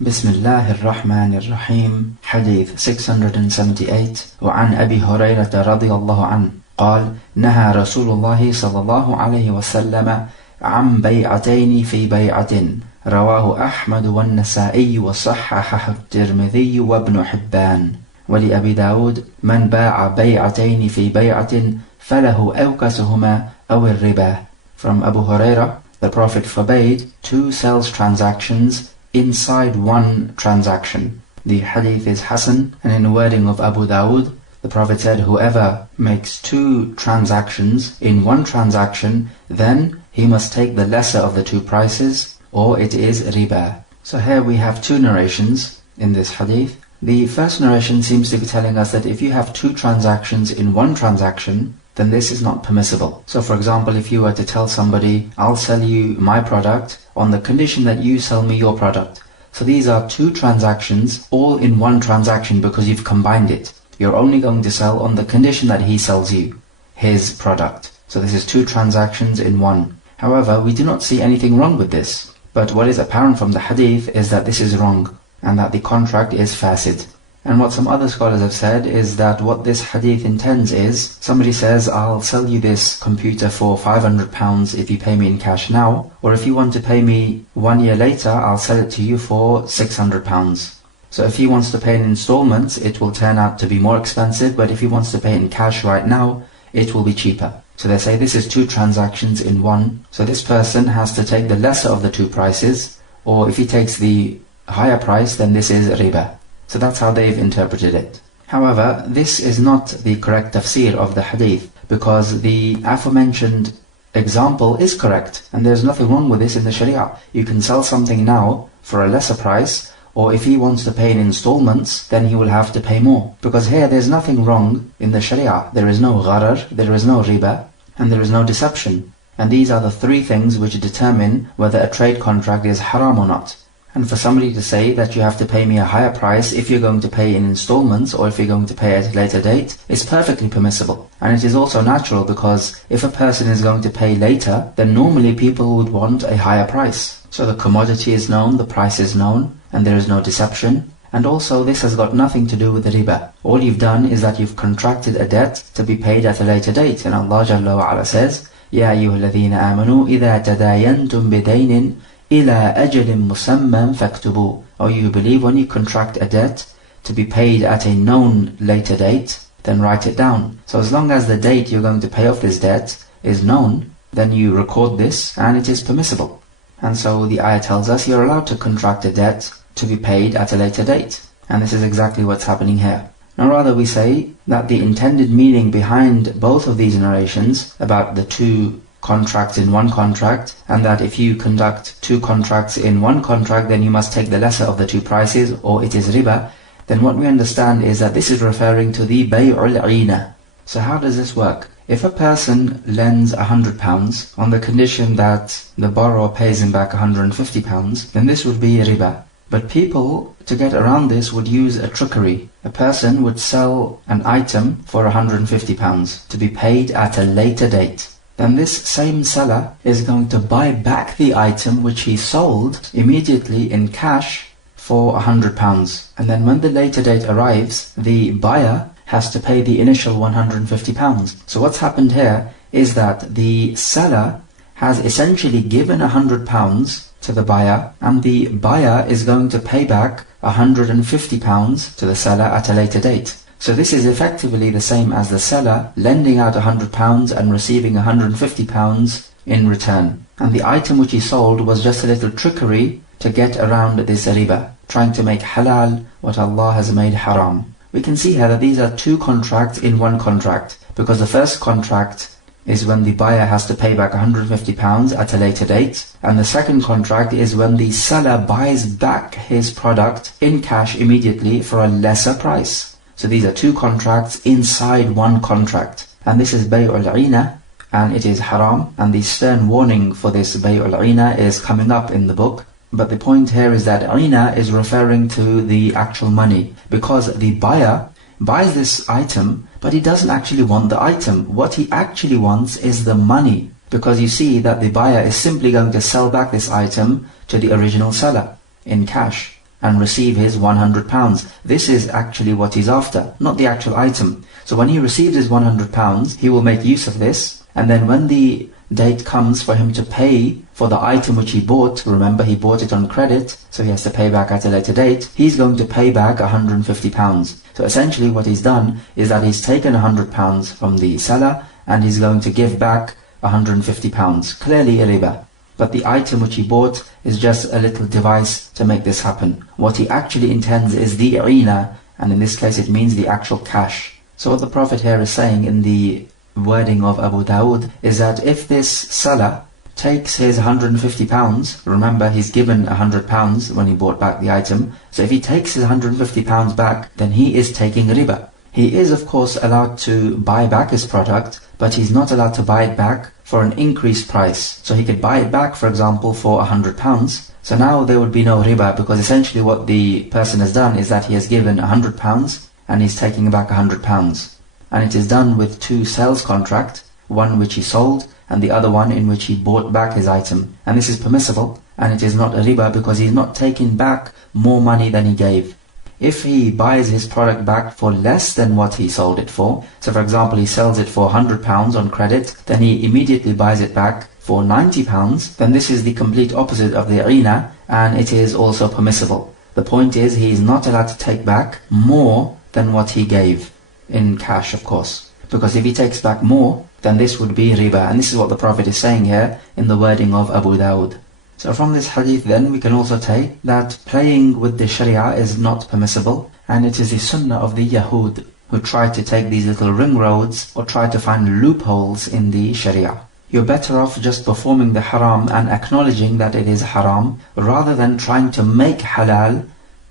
بسم الله الرحمن الرحيم. حديث 678. وعن أبي هريرة رضي الله عنه قال: نهى رسول الله صلى الله عليه وسلم عن بيعتين في بيعة. رواه أحمد والنسائي وصححه الترمذي وابن حبان. ولأبي داود: من باع بيعتين في بيعة فله أوكسهما أو الربا. From Abu Hurairah, the Prophet forbade two sales transactions inside one transaction. The hadith is Hasan, and in the wording of Abu Dawud, the Prophet said, whoever makes two transactions in one transaction, then he must take the lesser of the two prices, or it is riba. So here we have two narrations in this hadith. The first narration seems to be telling us that if you have two transactions in one transaction, then this is not permissible. So for example, if you were to tell somebody, I'll sell you my product on the condition that you sell me your product. So these are two transactions all in one transaction because you've combined it. You're only going to sell on the condition that he sells you his product. So this is two transactions in one. However, we do not see anything wrong with this. But what is apparent from the hadith is that this is wrong and that the contract is fasid. And what some other scholars have said is that what this hadith intends is, somebody says, I'll sell you this computer for £500 if you pay me in cash now, or if you want to pay me 1 year later, I'll sell it to you for £600. So if he wants to pay in installments, it will turn out to be more expensive, but if he wants to pay in cash right now, it will be cheaper. So they say this is two transactions in one, so this person has to take the lesser of the two prices, or if he takes the higher price, then this is riba. So that's how they've interpreted it. However, this is not the correct tafsir of the hadith, because the aforementioned example is correct, and there's nothing wrong with this in the Sharia. You can sell something now for a lesser price, or if he wants to pay in installments, then he will have to pay more. Because here there's nothing wrong in the Sharia. There is no gharar, there is no riba, and there is no deception. And these are the three things which determine whether a trade contract is haram or not. And for somebody to say that you have to pay me a higher price if you're going to pay in installments or if you're going to pay at a later date is perfectly permissible. And it is also natural, because if a person is going to pay later, then normally people would want a higher price. So the commodity is known, the price is known, and there is no deception. And also this has got nothing to do with the riba. All you've done is that you've contracted a debt to be paid at a later date. And Allah Jalla wa Ala says, يَا أَيُّهَا الَّذِينَ آمَنُوا إِذَا تَدَايَنْتُمْ بِدَيْنٍ إِلَىٰ أَجَلٍ مُسَمًّى فَاكْتُبُوا. Or you believe, when you contract a debt to be paid at a known later date, then write it down. So as long as the date you're going to pay off this debt is known, then you record this and it is permissible. And so the ayah tells us you're allowed to contract a debt to be paid at a later date. And this is exactly what's happening here. Now rather we say that the intended meaning behind both of these narrations about the two contracts in one contract, and that if you conduct two contracts in one contract, then you must take the lesser of the two prices, or it is riba, then what we understand is that this is referring to the bay'ul 'ina. So how does this work? If a person lends £100 on the condition that the borrower pays him back £150, then this would be riba. But people, to get around this, would use a trickery. A person would sell an item for £150 to be paid at a later date. Then this same seller is going to buy back the item which he sold immediately in cash for £100. And then when the later date arrives, the buyer has to pay the initial £150. So what's happened here is that the seller has essentially given £100 to the buyer, and the buyer is going to pay back £150 to the seller at a later date. So this is effectively the same as the seller lending out £100 and receiving £150 in return. And the item which he sold was just a little trickery to get around this riba, trying to make halal what Allah has made haram. We can see here that these are two contracts in one contract, because the first contract is when the buyer has to pay back £150 at a later date, and the second contract is when the seller buys back his product in cash immediately for a lesser price. So these are two contracts inside one contract. And this is bay'ul 'ina, and it is haram. And the stern warning for this bay'ul 'ina is coming up in the book. But the point here is that 'ina is referring to the actual money, because the buyer buys this item, but he doesn't actually want the item. What he actually wants is the money, because you see that the buyer is simply going to sell back this item to the original seller in cash. and receive his £100. This is actually what he's after, not the actual item. So when he receives his £100, he will make use of this, and then when the date comes for him to pay for the item which he bought, remember he bought it on credit, so he has to pay back at a later date, he's going to pay back £150. So essentially what he's done is that he's taken £100 from the seller and he's going to give back £150, clearly a riba. But the item which he bought is just a little device to make this happen. What he actually intends is the i'ina, and in this case it means the actual cash. So what the Prophet here is saying in the wording of Abu Dawood is that if this seller takes his £150, remember he's given £100 when he bought back the item, so if he takes his £150 back, then he is taking riba. He is of course allowed to buy back his product, but he's not allowed to buy it back for an increased price. So he could buy it back, for example, for £100. So now there would be no riba, because essentially what the person has done is that he has given £100 and he's taking back £100. And it is done with two sales contracts, one which he sold and the other one in which he bought back his item. And this is permissible, and it is not a riba because he's not taking back more money than he gave. If he buys his product back for less than what he sold it for, so for example he sells it for £100 on credit, then he immediately buys it back for £90, then this is the complete opposite of the i'ina, and it is also permissible. The point is, he is not allowed to take back more than what he gave, in cash of course. Because if he takes back more, then this would be riba, and this is what the Prophet is saying here in the wording of Abu Dawood. So from this hadith then we can also take that playing with the sharia is not permissible, and it is the sunnah of the Yahud who try to take these little ring roads or try to find loopholes in the sharia. You're better off just performing the haram and acknowledging that it is haram, rather than trying to make halal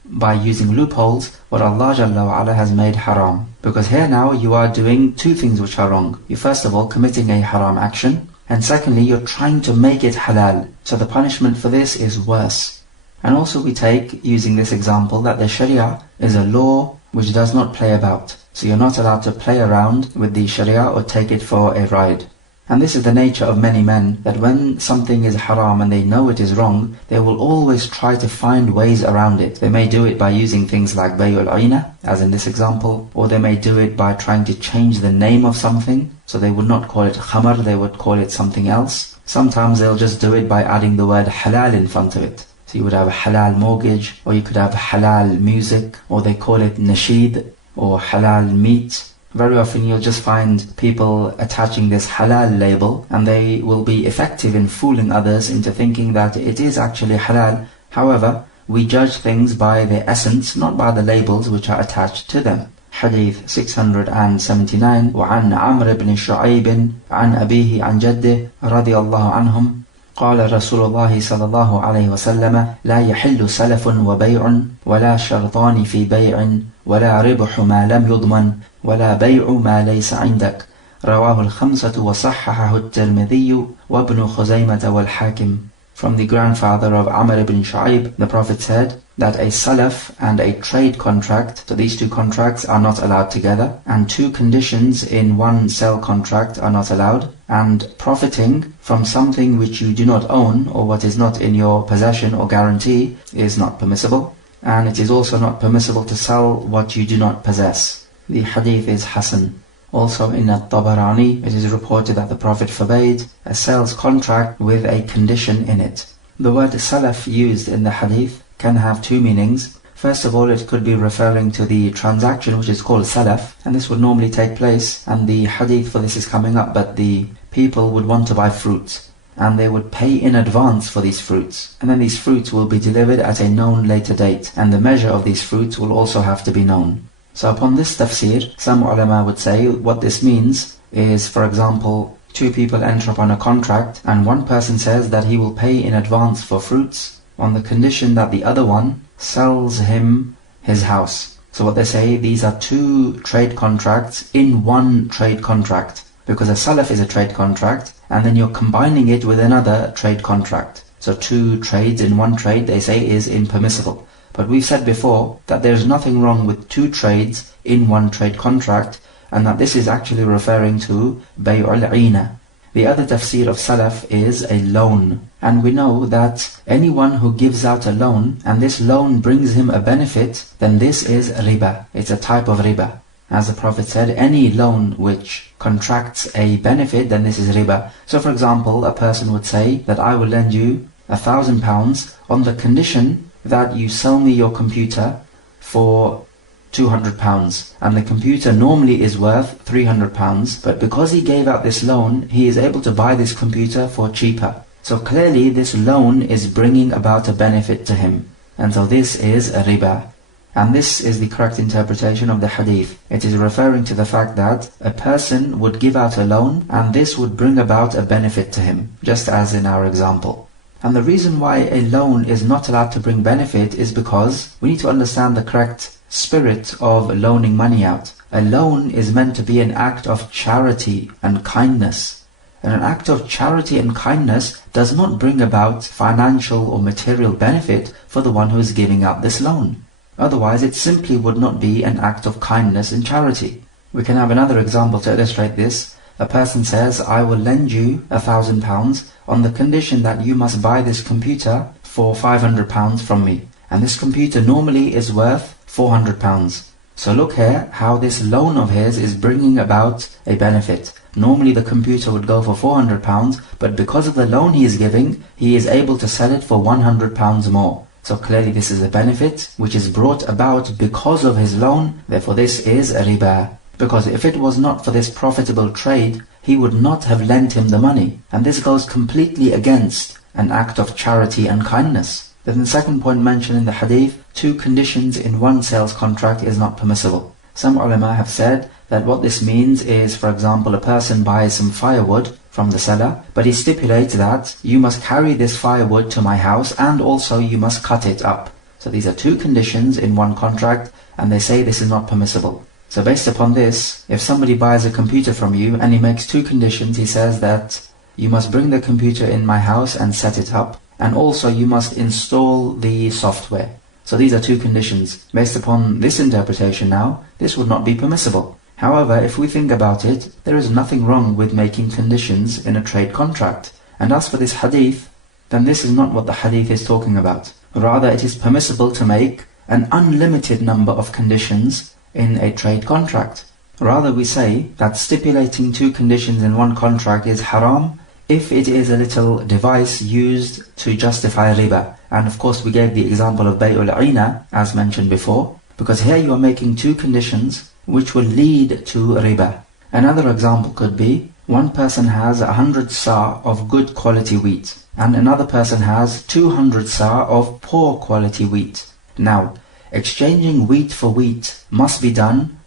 by using loopholes what Allah Jalla wa Ala has made haram. Because here now you are doing two things which are wrong. You first of all committing a haram action, and secondly you're trying to make it halal. So the punishment for this is worse. And also we take, using this example, that the sharia is a law which does not play about. So you're not allowed to play around with the sharia or take it for a ride. And this is the nature of many men, that when something is haram and they know it is wrong, they will always try to find ways around it. They may do it by using things like bay'ul i'ina, as in this example, or they may do it by trying to change the name of something. So they would not call it khamar, they would call it something else. Sometimes they'll just do it by adding the word halal in front of it. So you would have a halal mortgage, or you could have halal music, or they call it nasheed, or halal meat. Very often you'll just find people attaching this halal label, and they will be effective in fooling others into thinking that it is actually halal. However, we judge things by their essence, not by the labels which are attached to them. Hadith 679 وعن عمرو بن شعيب عن أبيه عن جده رضي الله عنهم قال رسول الله صلى الله عليه وسلم لا يحل سلف وبيع ولا شرطان في بيع ولا ربح ما لم يضمن ولا بيع ما ليس عندك رواه الخمسة وصححه الترمذي وابن خزيمة والحاكم. From the grandfather of Amr ibn Shu'aib, the Prophet said that a salaf and a trade contract, so these two contracts are not allowed together, and two conditions in one sell contract are not allowed, and profiting from something which you do not own or what is not in your possession or guarantee is not permissible, and it is also not permissible to sell what you do not possess. The hadith is Hasan. Also in At-Tabarani, it is reported that the Prophet forbade a sales contract with a condition in it. The word salaf used in the hadith can have two meanings. First of all, it could be referring to the transaction which is called salaf, and this would normally take place, and the hadith for this is coming up, but the people would want to buy fruits, and they would pay in advance for these fruits, and then these fruits will be delivered at a known later date, and the measure of these fruits will also have to be known. So upon this tafsir, some ulama would say what this means is, for example, two people enter upon a contract and one person says that he will pay in advance for fruits on the condition that the other one sells him his house. So what they say, these are two trade contracts in one trade contract, because a salaf is a trade contract and then you're combining it with another trade contract. So two trades in one trade, they say, is impermissible. But we've said before that there's nothing wrong with two trades in one trade contract, and that this is actually referring to bay'ul i'ina. The other tafsir of Salaf is a loan. And we know that anyone who gives out a loan and this loan brings him a benefit, then this is riba. It's a type of riba. As the Prophet said, any loan which contracts a benefit, then this is riba. So for example, a person would say that I will lend you £1,000 on the condition that you sell me your computer for £200, and the computer normally is worth £300, but because he gave out this loan, he is able to buy this computer for cheaper. So clearly this loan is bringing about a benefit to him, and so this is a riba. And this is the correct interpretation of the hadith. It is referring to the fact that a person would give out a loan and this would bring about a benefit to him, just as in our example. And the reason why a loan is not allowed to bring benefit is because we need to understand the correct spirit of loaning money out. A loan is meant to be an act of charity and kindness. And an act of charity and kindness does not bring about financial or material benefit for the one who is giving out this loan. Otherwise, it simply would not be an act of kindness and charity. We can have another example to illustrate this. A person says, I will lend you £1,000 on the condition that you must buy this computer for £500 from me. And this computer normally is worth £400. So look here how this loan of his is bringing about a benefit. Normally the computer would go for £400, but because of the loan he is giving, he is able to sell it for £100 more. So clearly this is a benefit which is brought about because of his loan, therefore this is a riba. Because if it was not for this profitable trade, he would not have lent him the money. And this goes completely against an act of charity and kindness. Then the second point mentioned in the hadith, 2 conditions in one sales contract is not permissible. Some ulama have said that what this means is, for example, a person buys some firewood from the seller, but he stipulates that you must carry this firewood to my house and also you must cut it up. So these are 2 conditions in one contract, and they say this is not permissible. So based upon this, if somebody buys a computer from you and he makes 2 conditions, he says that you must bring the computer in my house and set it up, and also you must install the software. So these are 2 conditions. Based upon this interpretation now, this would not be permissible. However, if we think about it, there is nothing wrong with making conditions in a trade contract. And as for this hadith, then this is not what the hadith is talking about. Rather, it is permissible to make an unlimited number of conditions in a trade contract. Rather, we say that stipulating 2 conditions in one contract is haram if it is a little device used to justify riba. And of course we gave the example of bay'ul ina as mentioned before, because here you are making 2 conditions which will lead to riba. Another example could be, one person has 100 sa of good quality wheat and another person has 200 sa of poor quality wheat. Now, exchanging wheat for wheat must be done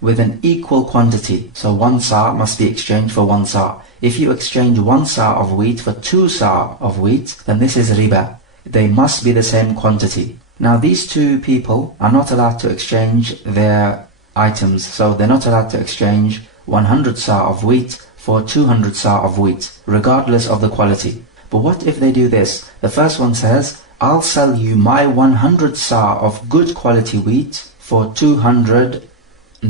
with an equal quantity. So 1 sa must be exchanged for 1 sa. If you exchange 1 sa of wheat for 2 sa of wheat, then this is riba. They must be the same quantity. Now these 2 people are not allowed to exchange their items. So they're not allowed to exchange 100 sa of wheat for 200 sa of wheat, regardless of the quality. But what if they do this? The first one says, I'll sell you my 100 sa of good quality wheat for 200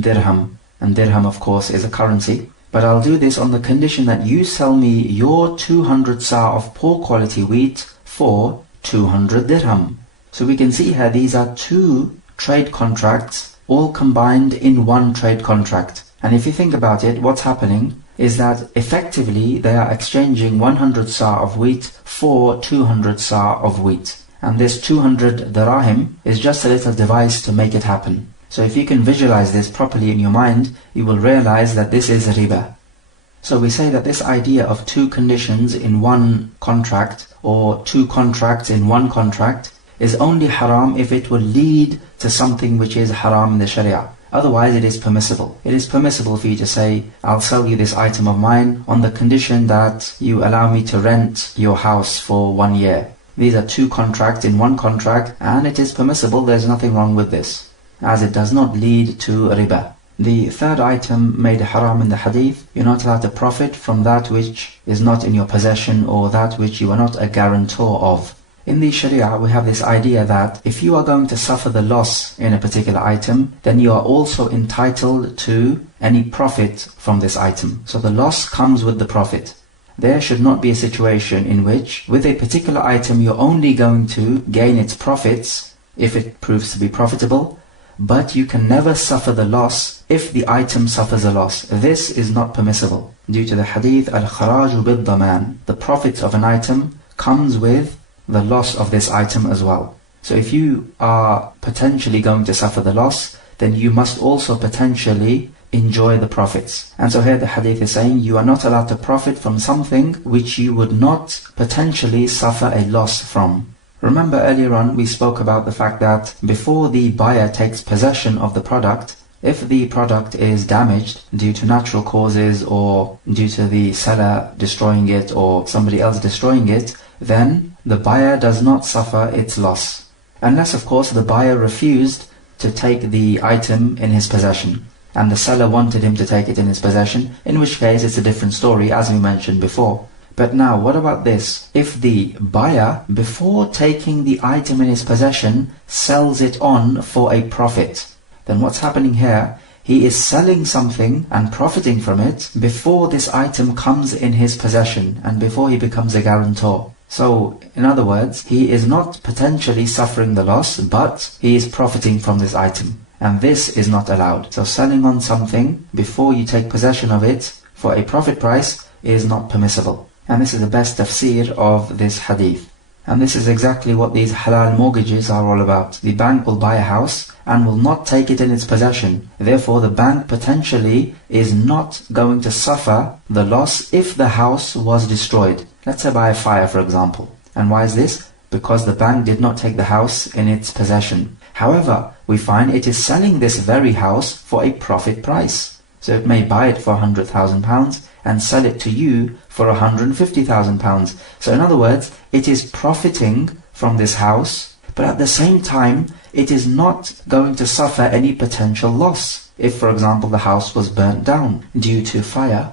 dirham. And dirham, of course, is a currency. But I'll do this on the condition that you sell me your 200 sa of poor quality wheat for 200 dirham. So we can see here these are 2 trade contracts all combined in one trade contract. And if you think about it, what's happening is that effectively they are exchanging 100 sa of wheat for 200 sa of wheat. And this 200 dirham is just a little device to make it happen. So if you can visualize this properly in your mind, you will realize that this is riba. So we say that this idea of 2 conditions in one contract, or 2 contracts in one contract, is only haram if it will lead to something which is haram in the Sharia. Otherwise it is permissible. It is permissible for you to say, I'll sell you this item of mine on the condition that you allow me to rent your house for 1 year. These are 2 contracts in one contract, and it is permissible. There's nothing wrong with this, as it does not lead to riba. The third item made haram in the hadith, you're not allowed to profit from that which is not in your possession or that which you are not a guarantor of. In the Sharia, we have this idea that if you are going to suffer the loss in a particular item, then you are also entitled to any profit from this item. So the loss comes with the profit. there should not be a situation in which, with a particular item, you're only going to gain its profits if it proves to be profitable, but you can never suffer the loss if the item suffers a loss. This is not permissible. Due to the hadith, al-kharaju bil-daman, the profit of an item comes with the loss of this item as well. So if you are potentially going to suffer the loss, then you must also potentially enjoy the profits. And so here the hadith is saying you are not allowed to profit from something which you would not potentially suffer a loss from. Remember earlier on we spoke about the fact that before the buyer takes possession of the product, if the product is damaged due to natural causes or due to the seller destroying it or somebody else destroying it, then the buyer does not suffer its loss. Unless of course the buyer refused to take the item in his possession and the seller wanted him to take it in his possession, in which case it's a different story as we mentioned before. But now what about this? If the buyer, before taking the item in his possession, sells it on for a profit, then what's happening here? He is selling something and profiting from it before this item comes in his possession and before he becomes a guarantor. So, in other words, he is not potentially suffering the loss, but he is profiting from this item. And this is not allowed. So selling on something before you take possession of it for a profit price is not permissible. And this is the best tafsir of this hadith. And this is exactly what these halal mortgages are all about. The bank will buy a house and will not take it in its possession. Therefore, the bank potentially is not going to suffer the loss if the house was destroyed. Let's say by a fire, for example. And why is this? Because the bank did not take the house in its possession. However, we find it is selling this very house for a profit price. So it may buy it for £100,000 and sell it to you for £150,000. So in other words, it is profiting from this house, but at the same time, it is not going to suffer any potential loss. If, for example, the house was burnt down due to fire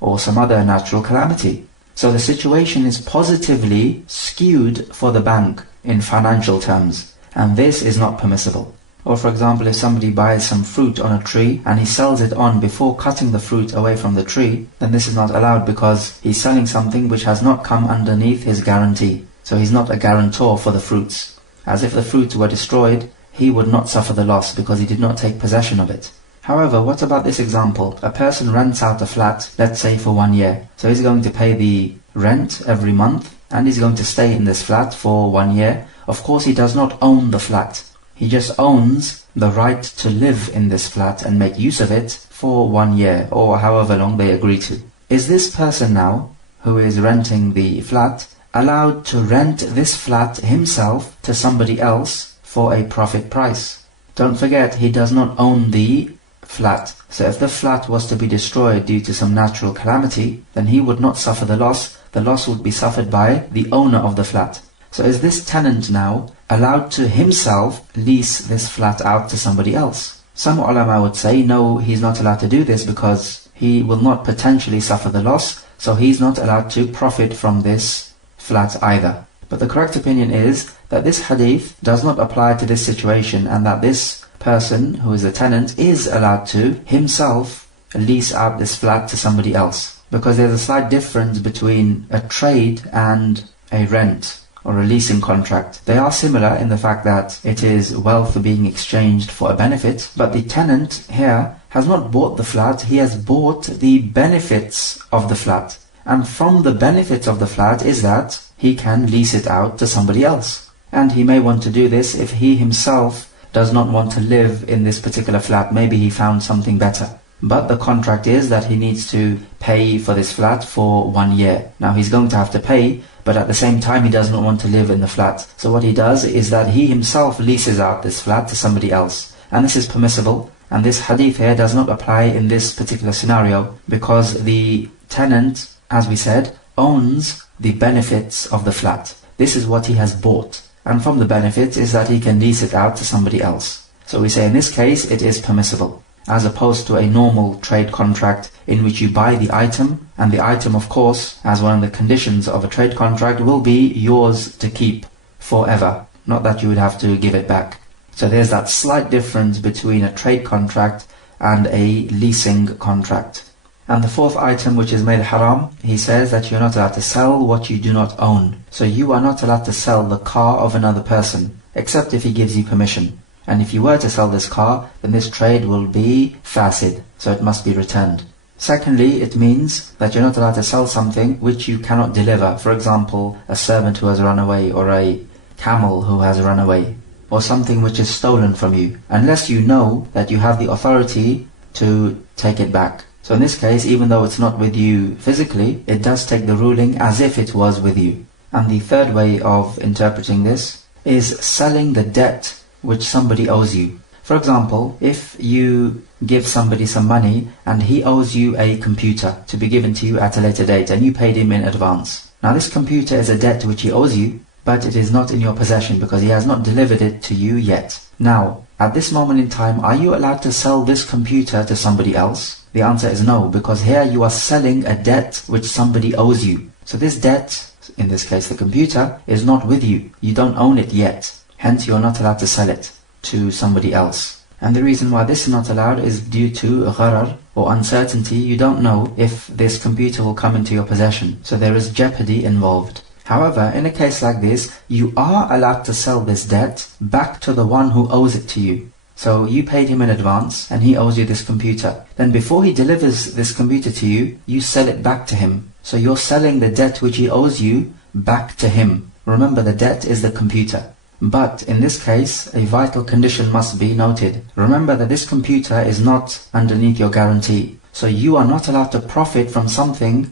or some other natural calamity. So the situation is positively skewed for the bank in financial terms, and this is not permissible. Or for example, if somebody buys some fruit on a tree and he sells it on before cutting the fruit away from the tree, then this is not allowed because he's selling something which has not come underneath his guarantee. So he's not a guarantor for the fruits. As if the fruits were destroyed, he would not suffer the loss because he did not take possession of it. However, what about this example? A person rents out a flat, let's say for 1 year. So he's going to pay the rent every month and he's going to stay in this flat for 1 year. Of course, he does not own the flat. He just owns the right to live in this flat and make use of it for 1 year or however long they agree to. Is this person now, who is renting the flat, allowed to rent this flat himself to somebody else for a profit price? Don't forget, he does not own the flat. So if the flat was to be destroyed due to some natural calamity, then he would not suffer the loss. The loss would be suffered by the owner of the flat. So is this tenant now allowed to himself lease this flat out to somebody else? Some ulama would say, no, he's not allowed to do this because he will not potentially suffer the loss, so he's not allowed to profit from this flat either. But the correct opinion is that this hadith does not apply to this situation and that this person who is a tenant is allowed to himself lease out this flat to somebody else. Because there's a slight difference between a trade and a rent or a leasing contract. They are similar in the fact that it is wealth being exchanged for a benefit, but the tenant here has not bought the flat, he has bought the benefits of the flat. And from the benefits of the flat is that he can lease it out to somebody else. And he may want to do this if he himself does not want to live in this particular flat. Maybe he found something better. But the contract is that he needs to pay for this flat for 1 year. Now he's going to have to pay, but at the same time he does not want to live in the flat. So what he does is that he himself leases out this flat to somebody else. And this is permissible. And this hadith here does not apply in this particular scenario because the tenant, as we said, owns the benefits of the flat. This is what he has bought. And from the benefits is that he can lease it out to somebody else. So we say in this case it is permissible, as opposed to a normal trade contract in which you buy the item, and the item, of course, as one of the conditions of a trade contract, will be yours to keep forever, not that you would have to give it back. So there's that slight difference between a trade contract and a leasing contract. And the fourth item, which is made haram, he says that you're not allowed to sell what you do not own. So you are not allowed to sell the car of another person, except if he gives you permission. And if you were to sell this car, then this trade will be fasid, so it must be returned. Secondly, it means that you're not allowed to sell something which you cannot deliver. For example, a servant who has run away, or a camel who has run away, or something which is stolen from you, unless you know that you have the authority to take it back. So in this case, even though it's not with you physically, it does take the ruling as if it was with you. And the third way of interpreting this is selling the debt which somebody owes you. For example, if you give somebody some money and he owes you a computer to be given to you at a later date and you paid him in advance. Now this computer is a debt which he owes you, but it is not in your possession because he has not delivered it to you yet. Now, at this moment in time, are you allowed to sell this computer to somebody else? The answer is no, because here you are selling a debt which somebody owes you. So this debt, in this case the computer, is not with you. You don't own it yet. Hence you are not allowed to sell it to somebody else. And the reason why this is not allowed is due to gharar, or uncertainty. You don't know if this computer will come into your possession. So there is jeopardy involved. However, in a case like this, you are allowed to sell this debt back to the one who owes it to you. So you paid him in advance and he owes you this computer. Then before he delivers this computer to you, you sell it back to him. So you're selling the debt which he owes you back to him. Remember, the debt is the computer. But in this case, a vital condition must be noted. Remember that this computer is not underneath your guarantee. So you are not allowed to profit from something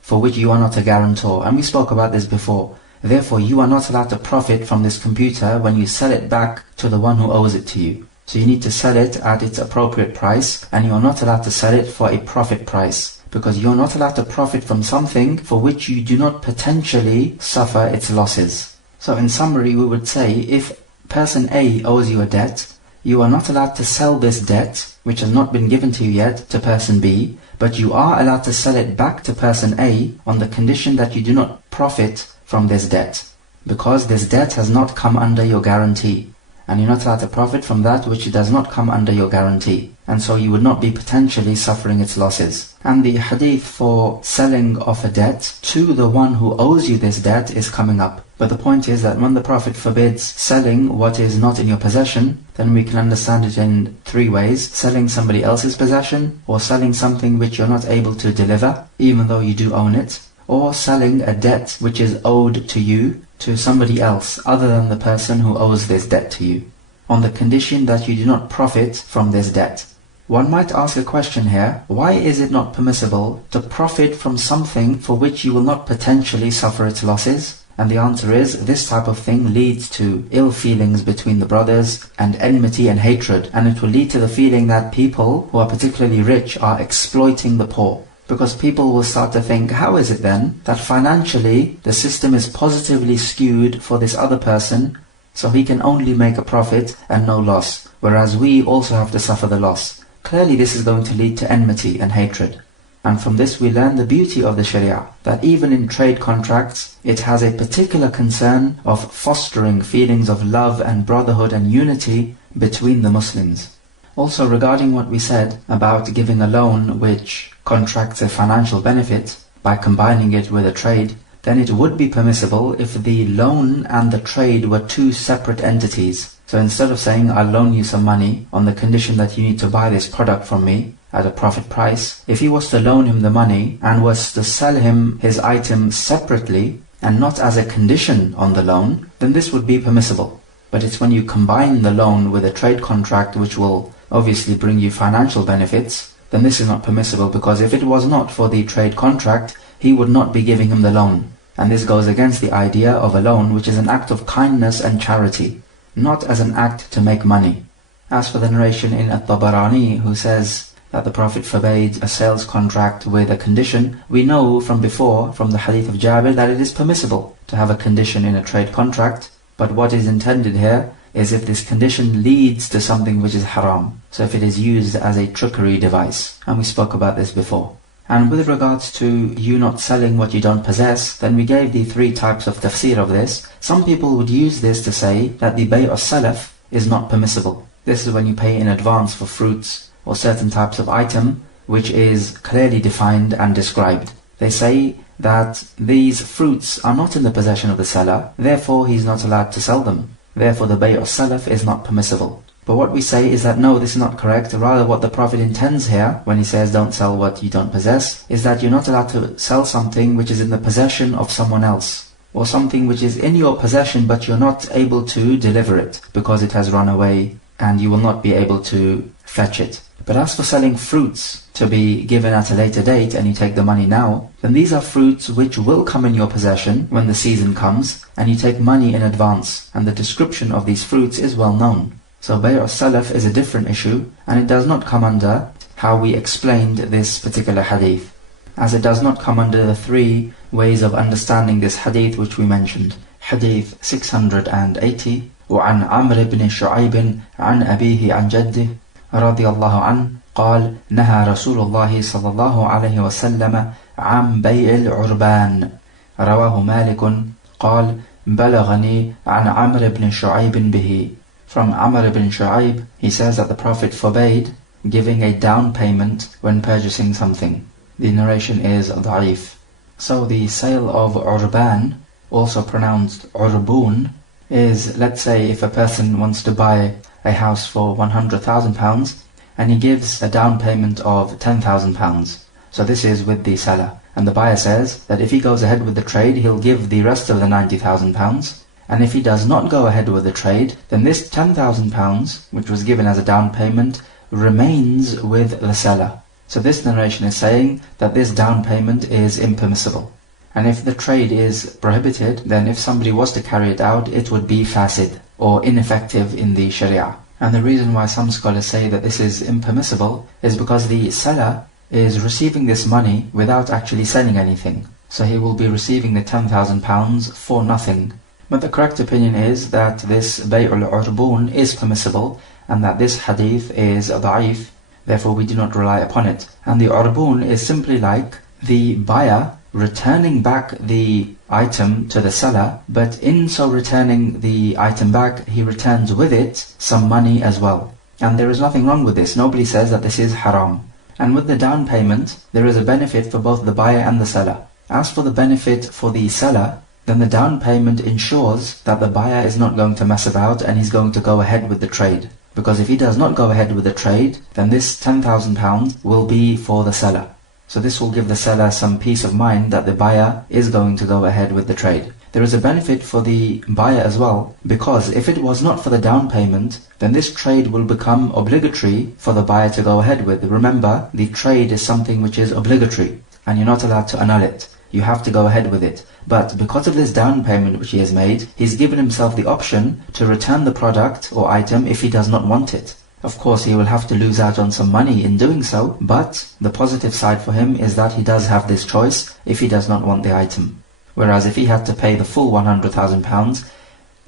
for which you are not a guarantor. And we spoke about this before. Therefore, you are not allowed to profit from this computer when you sell it back to the one who owes it to you. So you need to sell it at its appropriate price, and you are not allowed to sell it for a profit price, because you are not allowed to profit from something for which you do not potentially suffer its losses. So in summary, we would say, if person A owes you a debt, you are not allowed to sell this debt, which has not been given to you yet, to person B, but you are allowed to sell it back to person A on the condition that you do not profit from this debt, because this debt has not come under your guarantee. And you're not allowed to profit from that which does not come under your guarantee. And so you would not be potentially suffering its losses. And the hadith for selling off a debt to the one who owes you this debt is coming up. But the point is that when the Prophet forbids selling what is not in your possession, then we can understand it in three ways. Selling somebody else's possession, or selling something which you're not able to deliver, even though you do own it, or selling a debt which is owed to you to somebody else other than the person who owes this debt to you, on the condition that you do not profit from this debt. One might ask a question here: why is it not permissible to profit from something for which you will not potentially suffer its losses? And the answer is, this type of thing leads to ill feelings between the brothers, and enmity and hatred, and it will lead to the feeling that people who are particularly rich are exploiting the poor. Because people will start to think, how is it then that financially the system is positively skewed for this other person, so he can only make a profit and no loss, whereas we also have to suffer the loss? Clearly this is going to lead to enmity and hatred. And from this we learn the beauty of the Sharia, that even in trade contracts, it has a particular concern of fostering feelings of love and brotherhood and unity between the Muslims. Also, regarding what we said about giving a loan which contracts a financial benefit by combining it with a trade, then it would be permissible if the loan and the trade were two separate entities. So instead of saying, I'll loan you some money on the condition that you need to buy this product from me at a profit price, if he was to loan him the money and was to sell him his item separately and not as a condition on the loan, then this would be permissible. But it's when you combine the loan with a trade contract which will obviously bring you financial benefits, then this is not permissible, because if it was not for the trade contract, he would not be giving him the loan. And this goes against the idea of a loan, which is an act of kindness and charity, not as an act to make money. As for the narration in At-Tabarani, who says that the Prophet forbade a sales contract with a condition, we know from before, from the hadith of Jabir, that it is permissible to have a condition in a trade contract. But what is intended here is if this condition leads to something which is haram. So if it is used as a trickery device. And we spoke about this before. And with regards to you not selling what you don't possess, then we gave the three types of tafsir of this. Some people would use this to say that the bay' salaf is not permissible. This is when you pay in advance for fruits or certain types of item, which is clearly defined and described. They say that these fruits are not in the possession of the seller, therefore he's not allowed to sell them. Therefore the bay'u salaf is not permissible. But what we say is that no, this is not correct. Rather what the Prophet intends here, when he says don't sell what you don't possess, is that you're not allowed to sell something which is in the possession of someone else, or something which is in your possession but you're not able to deliver it because it has run away and you will not be able to fetch it. But as for selling fruits to be given at a later date and you take the money now, then these are fruits which will come in your possession when the season comes and you take money in advance, and the description of these fruits is well known. So bay'u salaf is a different issue, and it does not come under how we explained this particular hadith, as it does not come under the 3 ways of understanding this hadith which we mentioned. Hadith 680, وعن عمرو بن شعيب عن أبيه عن جده رضي الله عنه قال نهى رسول الله صلى الله عليه وسلم عن بيع العربان. رواه مالك قال بلغني عن عمرو بن شعيب به. From Amr ibn Shu'aib, he says that the Prophet forbade giving a down payment when purchasing something. The narration is da'if. So the sale of urban, also pronounced urbun, is, let's say, if a person wants to buy a house for £100,000 and he gives a down payment of £10,000. So this is with the seller. And the buyer says that if he goes ahead with the trade, he'll give the rest of the £90,000. And if he does not go ahead with the trade, then this £10,000, which was given as a down payment, remains with the seller. So this narration is saying that this down payment is impermissible. And if the trade is prohibited, then if somebody was to carry it out, it would be fasid, or ineffective in the Sharia. And the reason why some scholars say that this is impermissible is because the seller is receiving this money without actually selling anything. So he will be receiving the £10,000 for nothing. But the correct opinion is that this bay'ul urbun is permissible and that this hadith is da'if, therefore we do not rely upon it. And the urbun is simply like the buyer returning back the item to the seller, but in so returning the item back, he returns with it some money as well. And there is nothing wrong with this. Nobody says that this is haram. And with the down payment, there is a benefit for both the buyer and the seller. As for the benefit for the seller, then the down payment ensures that the buyer is not going to mess about and he's going to go ahead with the trade. Because if he does not go ahead with the trade, then this £10,000 will be for the seller. So this will give the seller some peace of mind that the buyer is going to go ahead with the trade. There is a benefit for the buyer as well, because if it was not for the down payment, then this trade will become obligatory for the buyer to go ahead with. Remember, the trade is something which is obligatory, and you're not allowed to annul it. You have to go ahead with it. But because of this down payment which he has made, he's given himself the option to return the product or item if he does not want it. Of course, he will have to lose out on some money in doing so, but the positive side for him is that he does have this choice if he does not want the item. Whereas if he had to pay the full £100,000,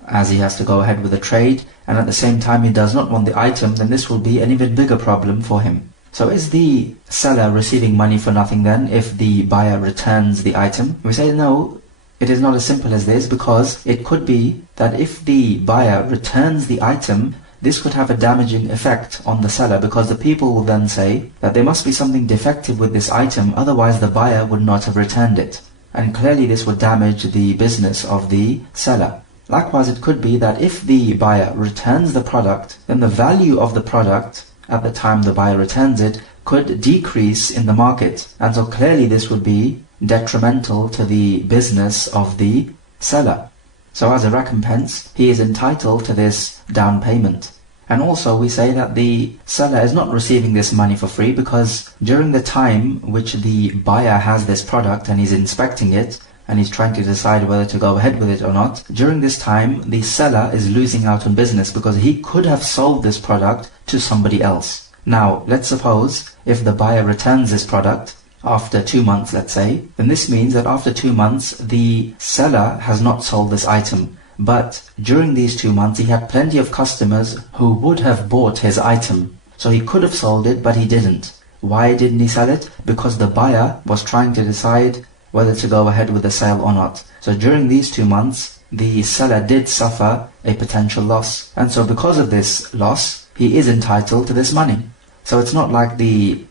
as he has to go ahead with the trade, and at the same time he does not want the item, then this will be an even bigger problem for him. So is the seller receiving money for nothing then if the buyer returns the item? We say no, it is not as simple as this, because it could be that if the buyer returns the item, this could have a damaging effect on the seller, because the people will then say that there must be something defective with this item, otherwise the buyer would not have returned it. And clearly this would damage the business of the seller. Likewise, it could be that if the buyer returns the product, then the value of the product at the time the buyer returns it could decrease in the market. And so clearly this would be detrimental to the business of the seller. So as a recompense, he is entitled to this down payment. And also we say that the seller is not receiving this money for free, because during the time which the buyer has this product and he's inspecting it, and he's trying to decide whether to go ahead with it or not, during this time the seller is losing out on business, because he could have sold this product to somebody else. Now, let's suppose if the buyer returns this product after 2 months, let's say, then this means that after 2 months the seller has not sold this item. But during these 2 months he had plenty of customers who would have bought his item. So he could have sold it, but he didn't. Why didn't he sell it? Because the buyer was trying to decide whether to go ahead with the sale or not. So during these 2 months, the seller did suffer a potential loss. And so because of this loss, he is entitled to this money. So it's not like the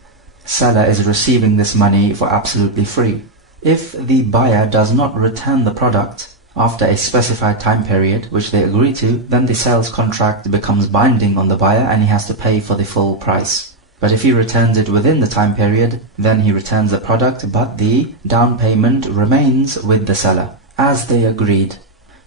seller is receiving this money for absolutely free. If the buyer does not return the product after a specified time period which they agree to, then the sales contract becomes binding on the buyer and he has to pay for the full price. But if he returns it within the time period, then he returns the product, but the down payment remains with the seller, as they agreed.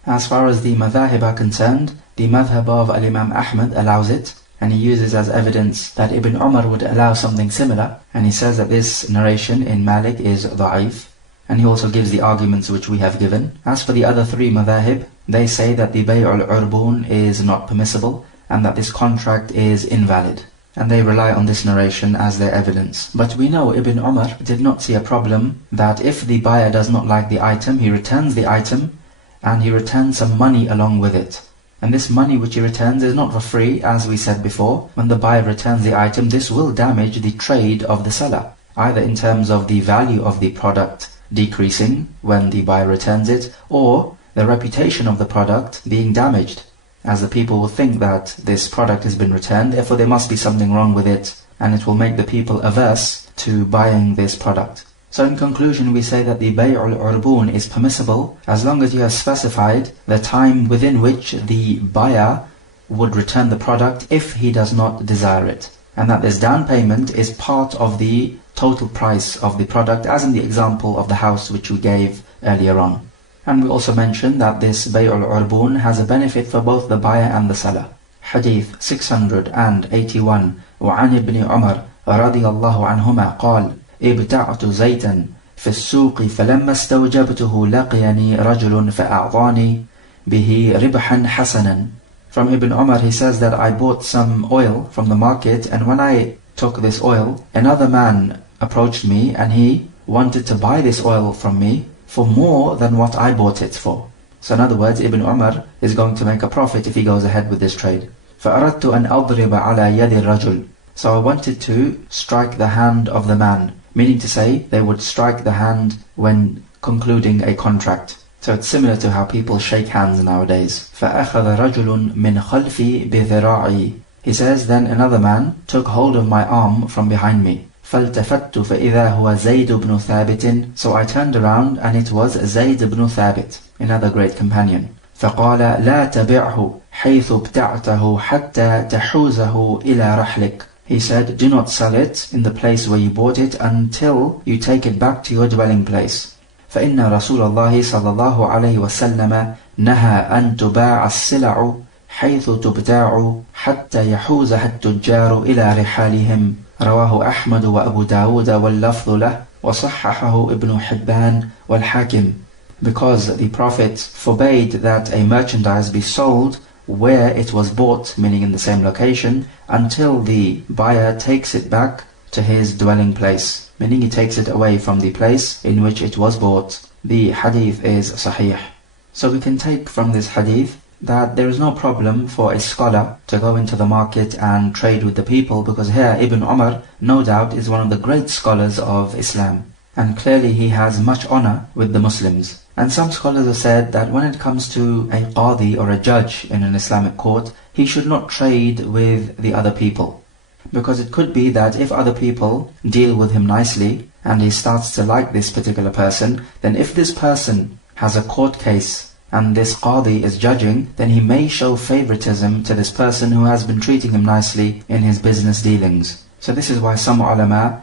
As far as the madhahib are concerned, the madhab of Al-Imam Ahmad allows it, and he uses as evidence that Ibn Umar would allow something similar, and he says that this narration in Malik is da'if, and he also gives the arguments which we have given. As for the other three madhahib, they say that the bay'ul urbun is not permissible, and that this contract is invalid. And they rely on this narration as their evidence. But we know Ibn Umar did not see a problem that if the buyer does not like the item, he returns the item and he returns some money along with it. And this money which he returns is not for free, as we said before. When the buyer returns the item, this will damage the trade of the seller, either in terms of the value of the product decreasing when the buyer returns it, or the reputation of the product being damaged, as the people will think that this product has been returned, therefore there must be something wrong with it, and it will make the people averse to buying this product. So in conclusion, we say that the bay'ul urbun is permissible as long as you have specified the time within which the buyer would return the product if he does not desire it, and that this down payment is part of the total price of the product, as in the example of the house which we gave earlier on. And we also mentioned that this bay'ul urbun has a benefit for both the buyer and the seller. Hadith 681 وعن ابن عمر رضي الله عنهما قال ابتعت زيتا في السوق فلما استوجبته لقيني رجل فأعطاني به ربحا حسنا. From Ibn Umar, he says that I bought some oil from the market, and when I took this oil, another man approached me and he wanted to buy this oil from me for more than what I bought it for. So in other words, Ibn Umar is going to make a profit if he goes ahead with this trade. فَأَرَدْتُ أَنْ أَضْرِبَ عَلَى يَدِ الرَّجُلِ. So I wanted to strike the hand of the man, meaning to say they would strike the hand when concluding a contract. So it's similar to how people shake hands nowadays. فَأَخَذَ رَجُلٌ مِنْ خَلْفِي بِذِرَاعِي. He says, then another man took hold of my arm from behind me. فَالْتَفَتُّ فَإِذَا هُوَ زَيْدُ بْنُ ثَابِتٍ. So I turned around and it was Zayd ibn Thabit, another great companion. فَقَالَ لَا تَبِعْهُ حَيْثُ ابْتَعْتَهُ حَتَّى تَحُوزَهُ إِلَى رَحْلِكَ. He said, do not sell it in the place where you bought it until you take it back to your dwelling place. فَإِنَّ رَسُولَ اللَّهِ صَلَّى اللَّهُ عَلَيْهِ وَسَلَّمَ نَهَى أَن تُبَاعَ السِّلَعُ حَيْثُ تُبْتَاعُ حَتَّى يَحُوزَهَا التُّجَّارُ إِلَى رِحَالِهِمْ. رواه أحمد وأبو داود واللفظ له وصححه ابن حبان والحاكم. Because the Prophet forbade that a merchandise be sold where it was bought, meaning in the same location, until the buyer takes it back to his dwelling place, meaning he takes it away from the place in which it was bought. The hadith is sahih. So we can take from this hadith that there is no problem for a scholar to go into the market and trade with the people, because here Ibn Umar, no doubt, is one of the great scholars of Islam, and clearly he has much honor with the Muslims. And some scholars have said that when it comes to a qadi or a judge in an Islamic court, he should not trade with the other people, because it could be that if other people deal with him nicely and he starts to like this particular person, then if this person has a court case and this qadi is judging, then he may show favoritism to this person who has been treating him nicely in his business dealings. So this is why some ulama